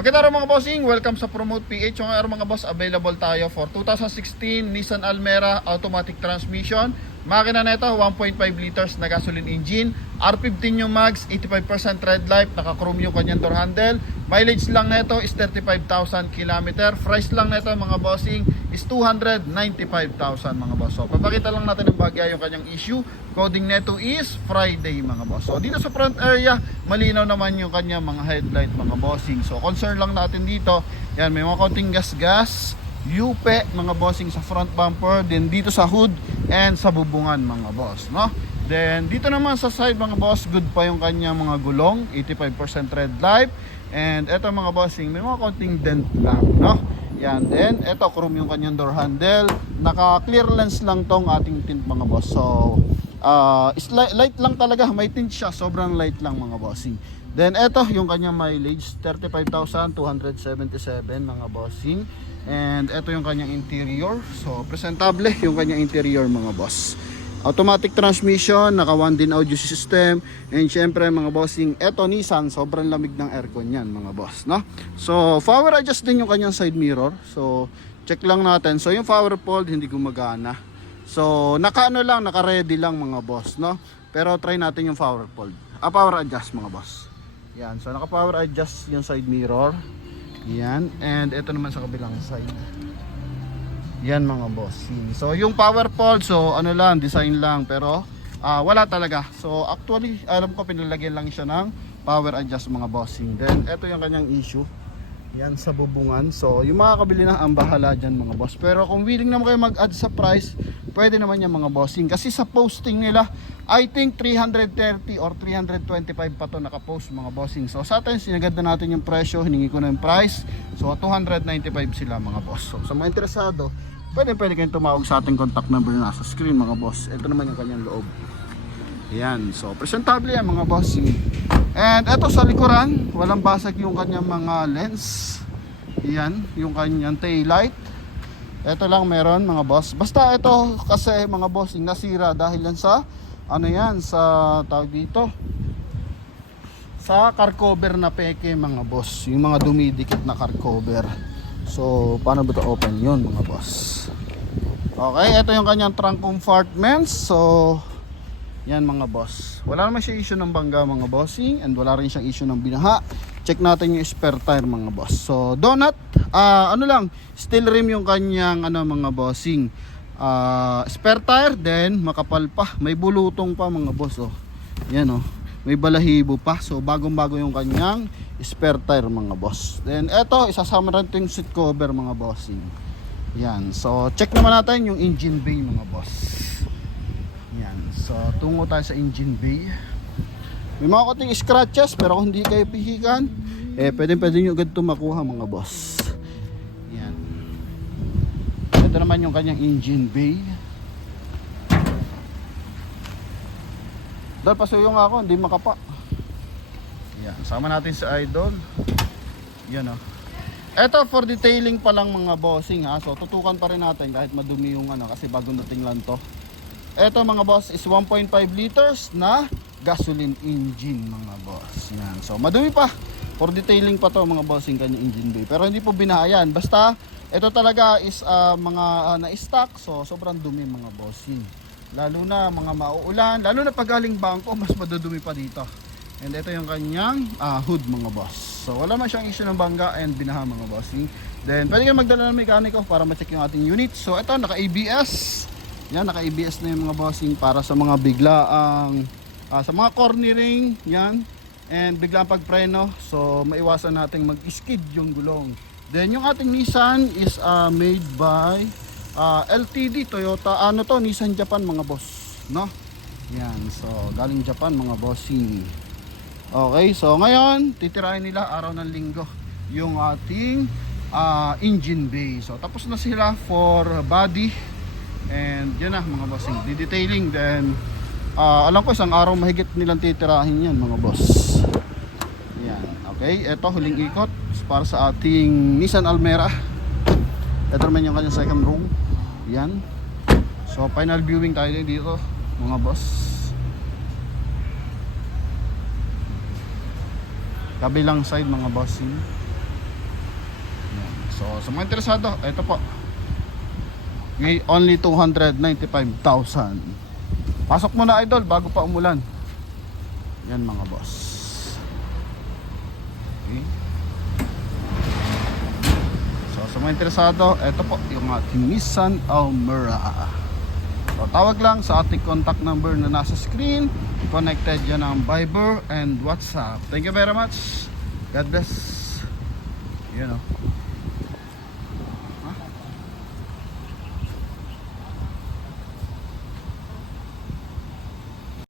Magandang araw mga bossing, welcome sa Promote PH. So ngayon mga boss, available tayo for 2016 Nissan Almera automatic transmission. Makina na ito, 1.5 liters na gasoline engine, R15 yung mags, 85% red light, naka-chrome yung kanyang door handle. Mileage lang na ito is 35,000 km. Price lang na ito mga bossing is 295,000 mga boss. So papakita lang natin ng bagay yung kanyang issue. Coding neto is Friday mga boss. So dito sa front area, malinaw naman yung kanyang mga headlight mga bossing. So concern lang natin dito, yan may mga konting gas-gas, yupe mga bossing sa front bumper, then dito sa hood and sa bubungan mga boss, no? Then dito naman sa side mga boss, good pa yung kanyang mga gulong, 85% red light. And eto mga bossing, may mga konting dent lang, no? Yan, then eto chrome yung kanyang door handle, naka clear lens lang tong ating tint mga boss. So light lang talaga, may tint siya, sobrang light lang mga bossing. Then eto yung kanyang mileage, 35,277 mga bossing. And eto yung kanyang interior, so presentable yung kanyang interior mga boss. Automatic transmission, naka 1 din audio system. And syempre mga bossing, eto Nissan, sobrang lamig ng aircon yan mga boss, no? So power adjust din yung kanyang side mirror. So check lang natin. So yung power fold hindi gumagana. So naka-ano lang, naka-ready lang mga boss, no? Pero try natin yung power fold. Power adjust mga boss. Yan, so naka-power adjust yung side mirror. Yan, and ito naman sa kabilang side. Yan mga boss. So yung power fold, so ano lang, design lang, pero wala talaga. So actually, alam ko pinalagyan lang siya ng power adjust mga bossing. Then ito yung kanyang issue. Yan sa bubungan. So yung mga kabili na ang bahala dyan mga boss. Pero kung willing naman kayo mag-add sa price, pwede naman yan mga bossing. Kasi sa posting nila, I think 330 or 325 pa to nakapost mga bossing. So sa atin, sinagad na natin yung presyo, hiningi ko na yung price. So 295 sila mga boss. So sa mga interesado, pwede kayong tumawag sa ating contact number na nasa screen mga boss. Ito naman yung kanyang loob. Yan, so presentable yan mga bossing. And eto sa likuran, walang basag yung kanyang mga lens. Yan, yung kanyang tail light. Ito lang meron mga boss. Basta ito kasi mga bossing nasira dahil yan sa ano yan, sa tawag dito, sa car cover na peke mga boss. Yung mga dumidikit na car cover. So paano ba ito open yun mga boss? Okay, ito yung kanyang trunk compartments. So yan mga boss, wala naman siya issue ng bangga mga bossing, and wala rin siyang issue ng binaha. Check natin yung spare tire mga boss. So donut, ano lang, steel rim yung kanyang ano mga bossing, spare tire, then makapal pa, may bulutong pa mga boss. Oh yan, oh may balahibo pa. So bagong bago yung kanyang spare tire mga boss. Then eto, isasama rin yung seat cover mga bossing. Yan, so check naman natin yung engine bay mga boss. Yan, so tungo tayo sa engine bay. May mga konting scratches, pero kung hindi kayo pihikan, pwede nyo agad ito makuha mga boss. Yan, ito naman yung kanyang engine bay. Dahil pasuyong ako, hindi makapa. Yan, sama natin sa idol. Yan, oh. Ito for detailing pa lang mga bossing ha. So tutukan pa rin natin kahit madumi yung ano, kasi bagong dating lang to. Ito mga boss is 1.5 liters na gasoline engine mga boss. Yan. So madumi pa. For detailing pa to mga bossing kanyang engine bay. Pero hindi po binahayan. Basta ito talaga is mga na-stock. So sobrang dumi mga bossing. Lalo na mga mauulan, lalo na pag galing bangko, mas madudumi pa dito. And ito yung kanyang hood mga boss. So wala man siyang issue ng bangga and binaha mga bossing. Then pwede kayong magdala ng mekaniko para ma-check yung ating unit. So ito naka ABS. Yan, naka ABS na yung mga bossing para sa mga biglaang sa mga cornering, yan. And biglang pagpreno, so maiwasan nating mag-skid yung gulong. Then yung ating Nissan is made by LTD Toyota, ano to, Nissan Japan mga boss, no? Yan, so galing Japan mga bossing. Okay, so ngayon titirahin nila araw ng linggo yung ating engine bay. So tapos na sila for body. And yun na mga bossing, di-detailing. Then alam ko isang araw mahigit nilang titirahin yan mga boss. Yan, okay, eto huling ikot para sa ating Nissan Almera. Ito naman yung kanyang second row. Yan, so final viewing tayo dito mga boss. Kabilang side mga bossing. Yan. So sa mga interesado, ito po. Only 295,000. Pasok muna idol bago pa umulan. Yan mga boss. Okay. So sa mga interesado, ito po yung ating Nissan Almera. So tawag lang sa ating contact number na nasa screen. Connected yan ang Viber and WhatsApp. Thank you very much. God bless. You know.